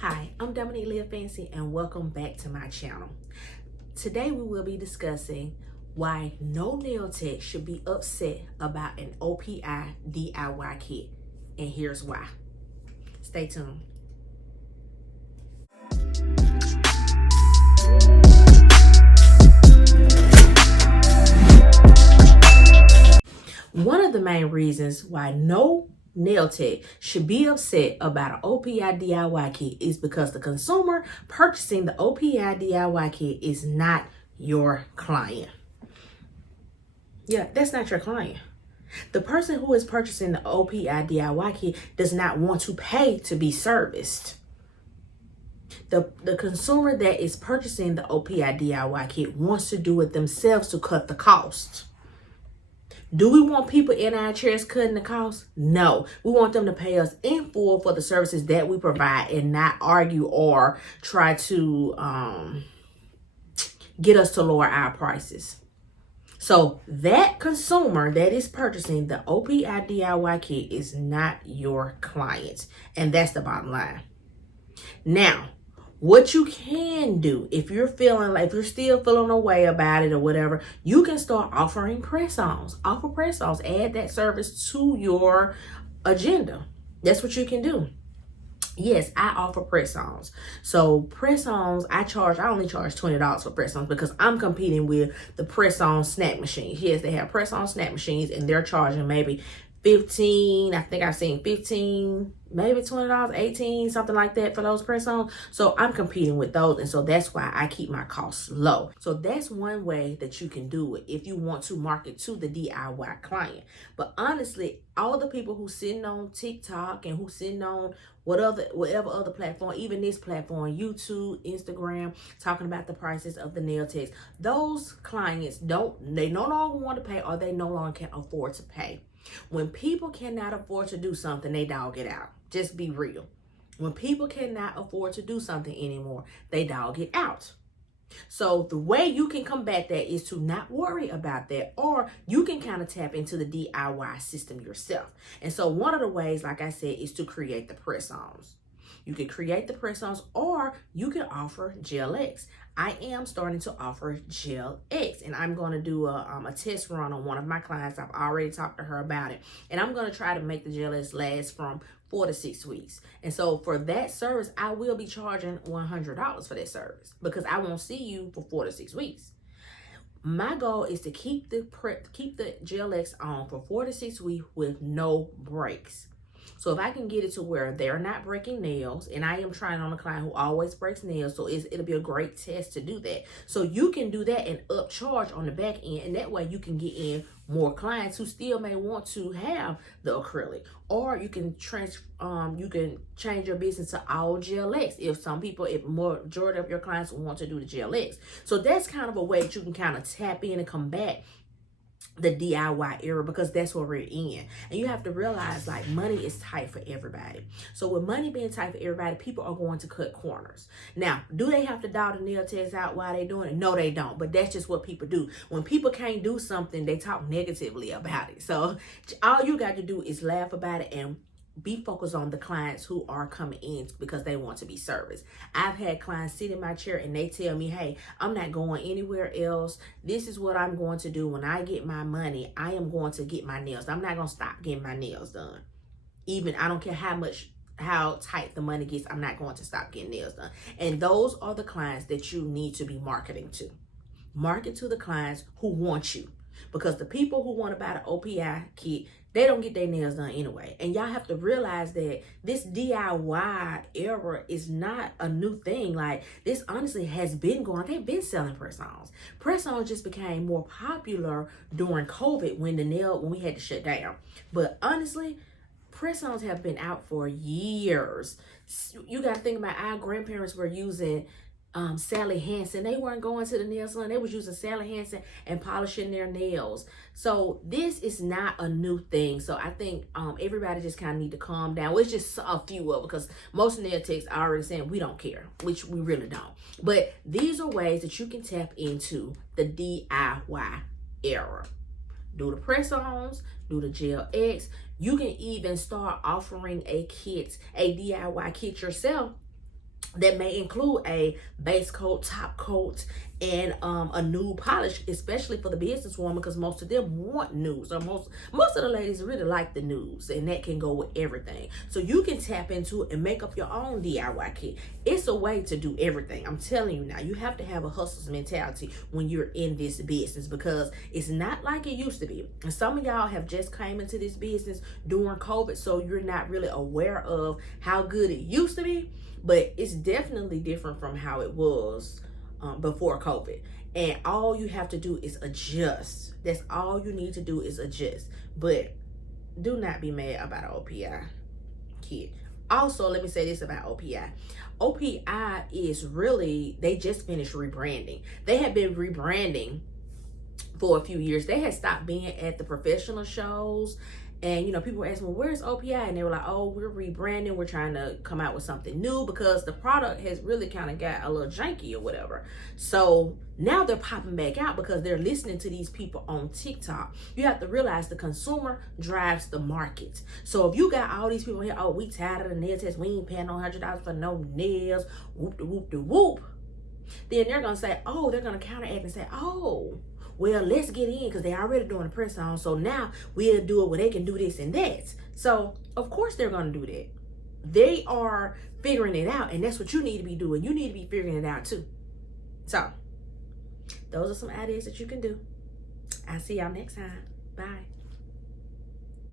Hi, I'm Dominique Live Fancy and welcome back to my channel. Today we will be discussing why no nail tech should be upset about an OPI DIY kit, and here's why. Stay tuned. One of the main reasons why no nail tech should be upset about an OPI DIY kit is because the consumer purchasing the OPI DIY kit is not your client. Yeah, that's not your client. The person who is purchasing the OPI DIY kit does not want to pay to be serviced. The consumer that is purchasing the OPI DIY kit wants to do it themselves to cut the cost. Do we want people in our chairs cutting the cost? No. We want them to pay us in full for the services that we provide and not argue or try to get us to lower our prices. So that consumer that is purchasing the OPI DIY kit is not your client. And that's the bottom line. Now, what you can do if you're still feeling a way about it or whatever, you can start offering press-ons. Offer press-ons. Add that service to your agenda. That's what you can do. Yes, I offer press-ons. So press-ons, I only charge $20 for press-ons because I'm competing with the press-on snap machines. Yes, they have press-on snap machines and they're charging maybe $15. I think I've seen $15, maybe $20, $18, something like that for those press-ons. So I'm competing with those, and so that's why I keep my costs low. So that's one way that you can do it if you want to market to the DIY client. But honestly, all the people who sitting on TikTok and who sitting on whatever other platform, even this platform, YouTube, Instagram, talking about the prices of the nail techs, those clients no longer want to pay, or they no longer can afford to pay. When people cannot afford to do something, they dog it out. Just be real. When people cannot afford to do something anymore, they dog it out. So the way you can combat that is to not worry about that, or you can kind of tap into the DIY system yourself. And so one of the ways, like I said, is to create the press-ons. You can create the press-ons, or you can offer Gel X. I am starting to offer Gel X, and I'm going to do a test run on one of my clients. I've already talked to her about it, and I'm going to try to make the Gel X last from 4 to 6 weeks. And so for that service, I will be charging $100 for that service because I won't see you for 4 to 6 weeks. My goal is to keep the Gel X on for 4 to 6 weeks with no breaks. So if I can get it to where they're not breaking nails, and I am trying on a client who always breaks nails, so it'll be a great test to do that. So you can do that and upcharge on the back end, and that way you can get in more clients who still may want to have the acrylic. Or you can change your business to all Gel X if majority of your clients want to do the Gel X. So that's kind of a way that you can kind of tap in and combat the DIY era, because that's what we're in. And you have to realize, like, money is tight for everybody. So with money being tight for everybody, people are going to cut corners. Now, do they have to dog the nail techs out while they're doing it? No, they don't. But that's just what people do. When people can't do something, they talk negatively about it. So all you got to do is laugh about it and be focused on the clients who are coming in because they want to be serviced. I've had clients sit in my chair and they tell me, hey, I'm not going anywhere else. This is what I'm going to do. When I get my money, I am going to get my nails. I'm not going to stop getting my nails done. Even I don't care how tight the money gets, I'm not going to stop getting nails done. And those are the clients that you need to be marketing to. Market to the clients who want you. Because the people who want to buy the OPI kit, they don't get their nails done anyway. And y'all have to realize that this DIY era is not a new thing. Like, this honestly has been going on. They've been selling press-ons. Press-ons just became more popular during COVID when we had to shut down. But honestly, press-ons have been out for years. You got to think about, our grandparents were using Sally Hansen. They weren't going to the nail salon. They was using Sally Hansen and polishing their nails. So this is not a new thing. So I think everybody just kind of need to calm down. Well, it's just a few of them, because most nail techs are already saying we don't care, which we really don't. But these are ways that you can tap into the DIY era. Do the press-ons, do the Gel X. You can even start offering a DIY kit yourself that may include a base coat, top coat, and a nude polish, especially for the businesswoman, because most of them want nudes, or most of the ladies really like the nudes, and that can go with everything. So you can tap into it and make up your own DIY kit. It's a way to do everything. I'm telling you now, you have to have a hustler's mentality when you're in this business, because it's not like it used to be. And some of y'all have just came into this business during COVID, so you're not really aware of how good it used to be. But it's definitely different from how it was before COVID. And all you have to do is adjust. That's all you need to do is adjust. But do not be mad about an OPI kit. Also, let me say this about OPI. OPI is really, they just finished rebranding. They have been rebranding for a few years. They had stopped being at the professional shows. And, you know, people were asking, well, where's OPI? And they were like, oh, we're rebranding. We're trying to come out with something new, because the product has really kind of got a little janky or whatever. So now they're popping back out because they're listening to these people on TikTok. You have to realize the consumer drives the market. So if you got all these people here, oh, we tired of the nail test, we ain't paying no $100 for no nails, whoop de whoop de whoop, then they're going to say, oh, they're going to counteract and say, oh, well, let's get in, because they're already doing a press on. So now we'll do it where they can do this and that. So of course they're going to do that. They are figuring it out, and that's what you need to be doing. You need to be figuring it out too. So those are some ideas that you can do. I'll see y'all next time. Bye.